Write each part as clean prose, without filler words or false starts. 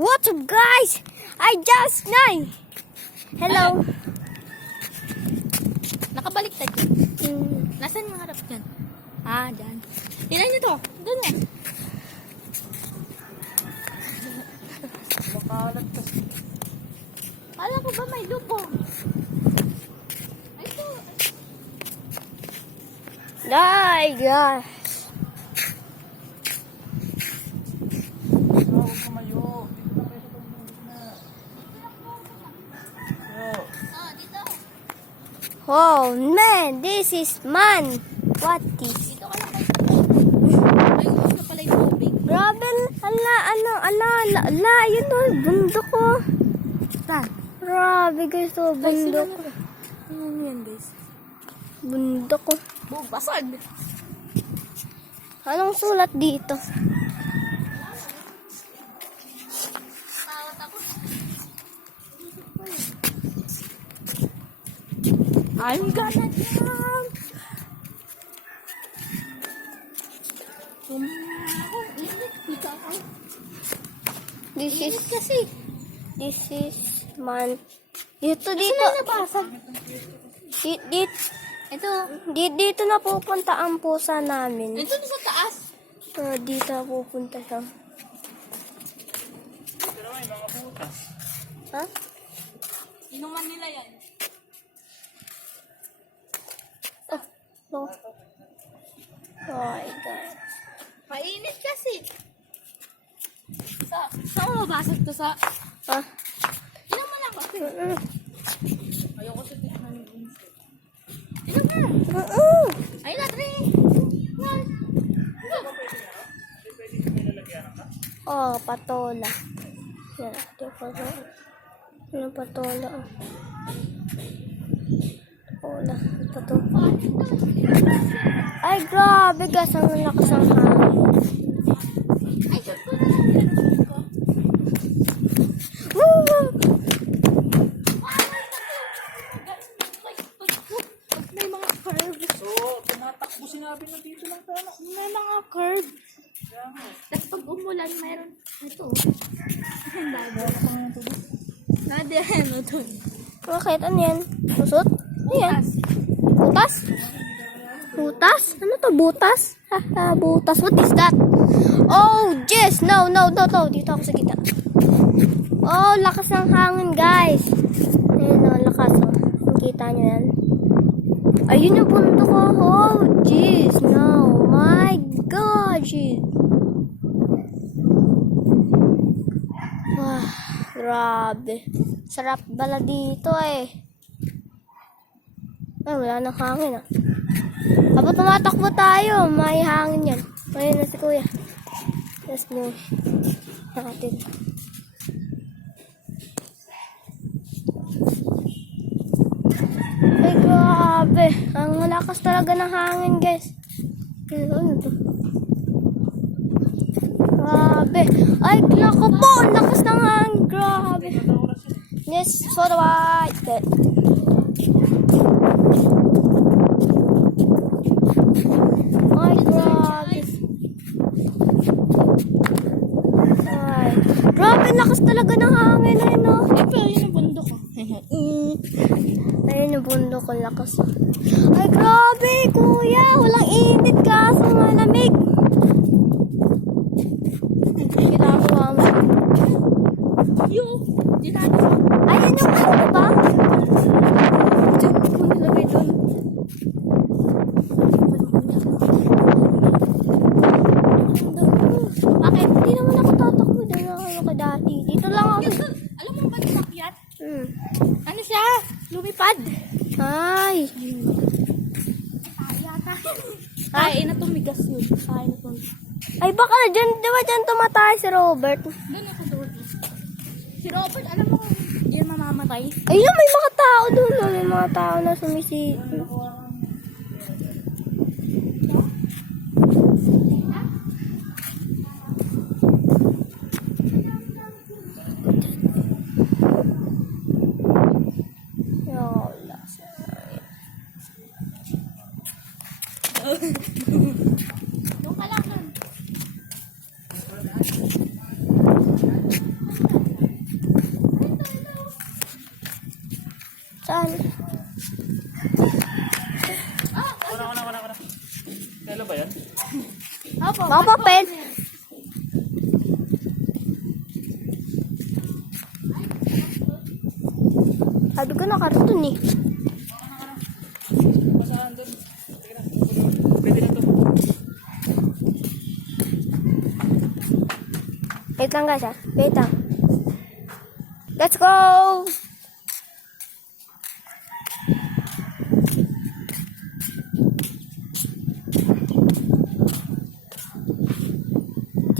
What's up, guys? I just nine. Hello. Nakabaliktad yun. Nasaan yung harap dyan? Ah, dyan. Tingnan nyo to. Doon yan. Makalat ka. Kala ko ba may lupo? Ay, ito. Die, guys. Huwag kumayo. Dito na kayo sa Ah, dito. Oh man, this is man. What is? Dito ka lang kayo. Ay, ubos na pala yung tubig. Grabe, ala, yun o, bundok ko. Saan? Grabe guys, o, bundok. Ano yan, guys? Bundok ko. Basag. Anong sulat dito? Takot ako. I'm gonna jump. This is man. Dito. Nabasag. Dito na pupunta ang pusa namin. Ito na sa taas. Dito na pupunta siya. Pero may mga butas. Ha? Inuman nila yan. No. Oh my God. Mainit kasi. Saan mo mabasag to sa... Ah. Inom mo lang kasi. Ayoko sa tikman ng insect. Inom na. Ay, natri. Oh, patola. Yan, ito patola. Ano patola? Oh. Patola. Patola. Ay, grabe guys. Ang lakas ang hangin. Ay, shot ko na lang. Woo! May mga curves. So, tumatakbo sinabi na dito lang tayo. May mga curve. Tapos pag umulan, mayroon ito. Ang bago. Nade, ano to? Bakit? Ano yan? Pusot? Ano yan? Butas? Butas? Ano to? Butas? Haha, butas. What is that? Oh, yes! No. Dito ako sa gitna. Oh, lakas ng hangin, guys. Ayun o, lakas o. Nakita nyo yan? Ayun yung bundok ko. Oh, jeez. No. My God, jeez. Wah, grabe. Sarap bala dito eh. Ay, wala nang hangin ah. Kapag tumatakbo tayo, may hangin yan. Ayun na si kuya. Let's move. Natin. Ay, grabe. Ang lakas talaga ng hangin, guys. Ano to? Grabe. Ay, naku po. Ang lakas ng hangin. Grabe. Yes, so do I. Good. Ay, grabe. Ay, grabe. Lakas talaga ng hangin. Ay, no. Ito, yun ang bundok ko. Ayun yung bundok ko, lakas. Ay, grabe, kuya. Walang init kaso malamig. Ay, ginagawa mo. Yung, di tayo. Ayun yung ano ba? Diyan ko nilagay doon. Bakit? Hindi naman ako tatakbo doon na ano ka dati. Dito lang ako. Alam mo ba nasakyat? Ano siya? Lumipad. Ay. Yata. Ay, na tumigas yun. Ay, na tumigas. Ay, baka dyan, di ba dyan tumatay si Robert? Doon ako doon. Si Robert, alam mo, hindi yan mamamatay. Ayun, may mga tao doon. No? May mga tao na sumisi. Doon ka lang. Saan? Kuna. Kailan ba yan? Opo. Mga papel. Sabi ko na karton eh. Masaan doon? Sige na. Pwede na to. Wait lang guys ah. Wait lang. Let's go!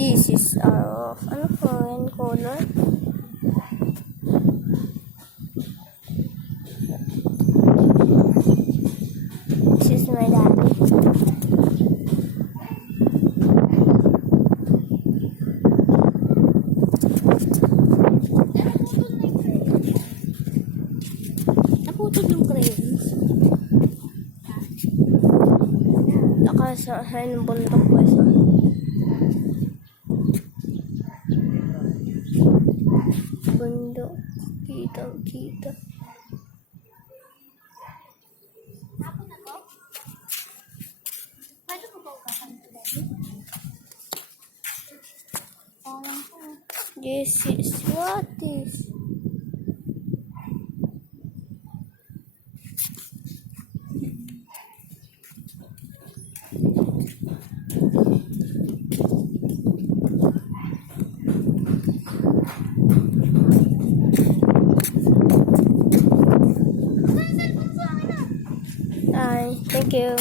This is our ano po yan color? This is my daddy. Naputol yung crayons. Nakasahay ng bundok ko isa. Bundok. Kita. Ako na to? Pwede ko ba ugasan ito, Daddy? Parang po. This is what is. Thank you.